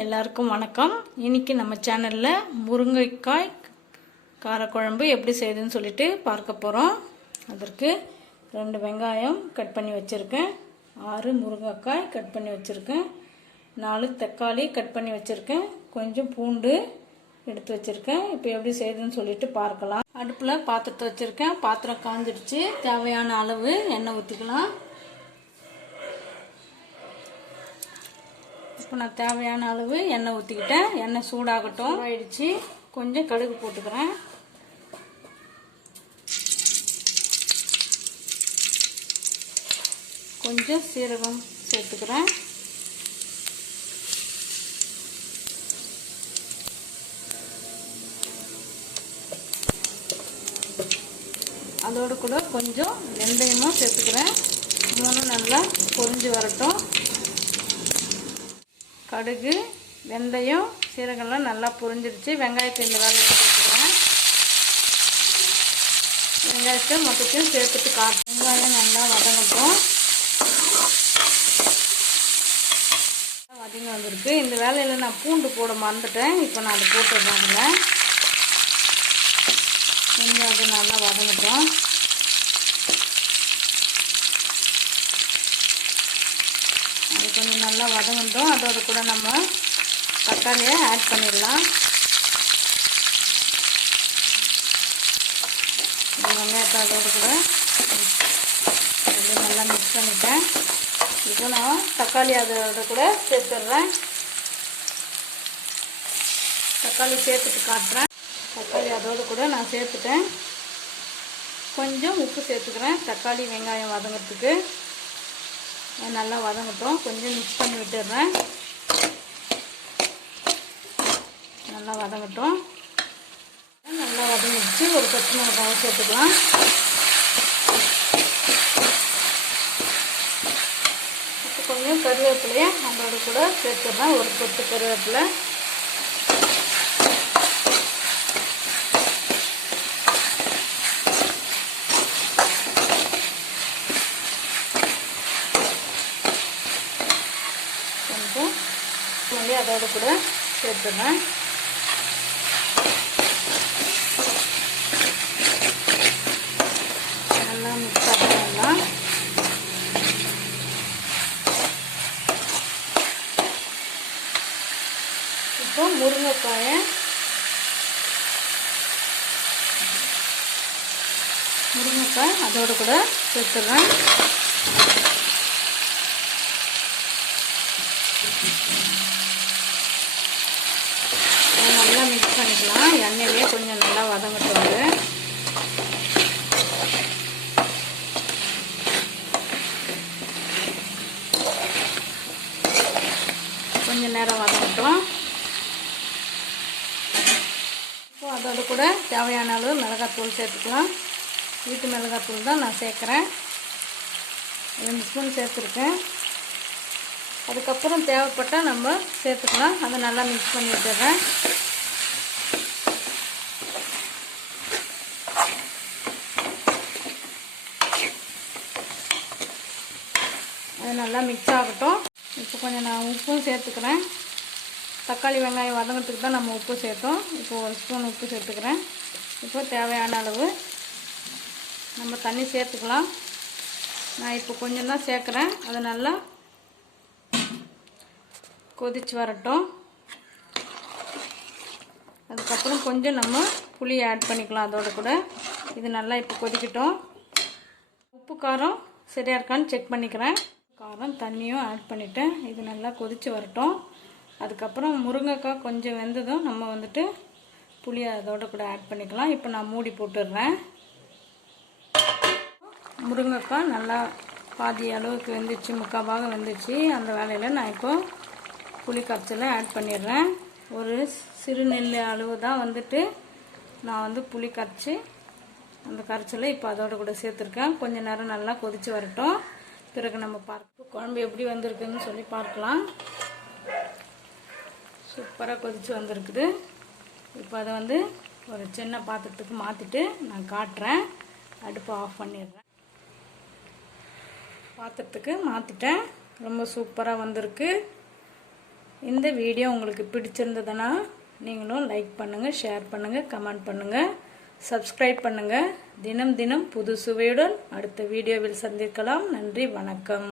எல்லாருக்கும் வணக்கம். இன்னைக்கு நம்ம சேனலில் முருங்கைக்காய் காரக்குழம்பு எப்படி செய்யுதுன்னு சொல்லிட்டு பார்க்க போகிறோம் அதற்கு ரெண்டு வெங்காயம் கட் பண்ணி வச்சுருக்கேன். ஆறு முருங்கைக்காய் கட் பண்ணி வச்சுருக்கேன். நாலு தக்காளி கட் பண்ணி வச்சுருக்கேன். கொஞ்சம் பூண்டு எடுத்து வச்சுருக்கேன். இப்போ எப்படி செய்யுதுன்னு சொல்லிட்டு பார்க்கலாம். அடுப்பில் பாத்திரத்தை வச்சுருக்கேன். பாத்திரம் காஞ்சிடுச்சு. தேவையான அளவு எண்ணெய் ஊற்றிக்கலாம் இப்போ நான் தேவையான அளவு எண்ணெய் ஊற்றிக்கிட்டேன் எண்ணெய் சூடாகட்டும். ஆயிடுச்சு கொஞ்சம் கடுகு போட்டுக்கிறேன். கொஞ்சம் சீரகம் சேர்த்துக்கிறேன். அதோடு கூட கொஞ்சம் வெந்தயமும் சேர்த்துக்கிறேன். மூணும் நல்லா பொறிஞ்சு வரட்டும். கடுகு வெந்தயம் சீரகம்லாம் நல்லா புரிஞ்சிருச்சு. வெங்காயத்தை இந்த வேலையை சேர்த்துக்கிறேன் வெங்காயத்தை மொத்தத்தையும் சேர்த்துட்டு காட்டு வெங்காயம் நல்லா வதங்கட்டும். வதங்கி வந்திருக்கு. இந்த வேலையில் நான் பூண்டு போட மறந்துட்டேன். இப்போ நான் அதை போட்டுடுறேன் கொஞ்சம் அது நல்லா வதங்கட்டும். அது கொஞ்சம் நல்லா வதங்கிட்டோம். அதோட கூட நம்ம தக்காளியை ஆட் பண்ணிடலாம். வெங்காயத்தை அதோட கூட அப்படியே நல்லா மிக்ஸ் பண்ணிட்டேன். இப்போ நான் தக்காளி அதோட கூட சேர்த்துடுறேன். தக்காளி சேர்த்துட்டு காட்டுறேன். தக்காளி அதோடு கூட நான் சேர்த்துட்டேன். கொஞ்சம் உப்பு சேர்த்துக்கிறேன். தக்காளி வெங்காயம் வதங்கிறதுக்கு. நல்லா வதங்கட்டும். கொஞ்சம் மிக்ஸ் பண்ணி விட்டுடுறேன். நல்லா வதங்கட்டும். நல்லா வதங்கிடுச்சு. ஒரு பச்சை மிளகாவை சேர்த்துக்கலாம். இப்போ கொஞ்சம் கருவேப்பிலையை அதோட கூட சேர்த்துடுறேன் ஒரு கொத்து கருவேப்பிலை கொஞ்சம் மல்லி அதோட கூட சேர்த்துடுறேன். நல்லா மிக்ஸ் பண்ணிடலாம் இப்போ முருங்கைக்காயை முருங்கைக்காய் அதோட கூட சேர்த்துடுறேன் நல்லா மிக்ஸ் எண்ணெயிலே கொஞ்சம் நல்லா வதங்கட்டும். கொஞ்சம் நேரம் வதங்கட்டும். இப்போ அதோடு கூட தேவையான அளவு மிளகாத்தூள் சேர்த்துக்கலாம். வீட்டு மிளகாத்தூள் தான் நான் சேர்க்குறேன். ரெண்டு ஸ்பூன் சேர்த்துருக்கேன். அதுக்கப்புறம் தேவைப்பட்டால் நம்ம சேர்த்துக்கலாம். அதை நல்லா மிக்ஸ் பண்ணி விட்டுறேன் அது நல்லா மிக்ஸ் ஆகட்டும். இப்போ கொஞ்சம் நான் உப்பும் சேர்த்துக்கிறேன். தக்காளி வெங்காயம் வதங்கிறதுக்கு தான் நம்ம உப்பு சேர்த்தோம். இப்போ ஒரு ஸ்பூன் உப்பு சேர்த்துக்கிறேன். இப்போ தேவையான அளவு நம்ம தண்ணி சேர்த்துக்கலாம். நான் இப்போ கொஞ்சம் தான் சேர்க்குறேன். அது நல்லா கொதிச்சு வரட்டும். அதுக்கப்புறம் கொஞ்சம் நம்ம புளி ஆட் பண்ணிக்கலாம் அதோட கூட. இது நல்லா இப்போ கொதிக்கட்டும். உப்பு காரம் சரியாக இருக்கான்னு செக் பண்ணிக்கிறேன். காரம் தண்ணியும் ஆட் பண்ணிவிட்டேன் இது நல்லா கொதித்து வரட்டும். அதுக்கப்புறம் முருங்கைக்காய் கொஞ்சம் வெந்ததும் நம்ம வந்துட்டு புளி அதோட கூட ஆட் பண்ணிக்கலாம். இப்போ நான் மூடி போட்டுடுறேன். முருங்கைக்காய் நல்லா பாதி அளவுக்கு வெந்துச்சு முக்கால் பாகம் வெந்துச்சு. அந்த வேலையில் நான் இப்போ புளி கப்சலை ஆட் பண்ணிடுறேன். ஒரு சிறு நெல் அளவு தான் வந்துட்டு நான் வந்து புளி கரைச்சி அந்த கரைச்சலை இப்போ அதோட கூட சேர்த்துருக்கேன். கொஞ்சம் நேரம் நல்லா கொதித்து வரட்டும். பிறகு நம்ம பார்க்க குழம்பு எப்படி வந்திருக்குன்னு சொல்லி பார்க்கலாம். சூப்பராக கொதித்து வந்திருக்குது. இப்போ அதை வந்து ஒரு சின்ன பாத்திரத்துக்கு மாற்றிட்டு நான் காட்டுறேன். அடுப்பை ஆஃப் பண்ணிடுறேன். பாத்திரத்துக்கு மாற்றிட்டேன் ரொம்ப சூப்பராக வந்திருக்கு. இந்த வீடியோ உங்களுக்கு பிடிச்சிருந்ததுன்னா நீங்களும் லைக் பண்ணுங்கள் ஷேர் பண்ணுங்கள் கமெண்ட் பண்ணுங்கள் சப்ஸ்கிரைப் பண்ணுங்கள் தினம் தினம் புது சுவையுடன் அடுத்த வீடியோவில் சந்திக்கலாம். நன்றி வணக்கம்.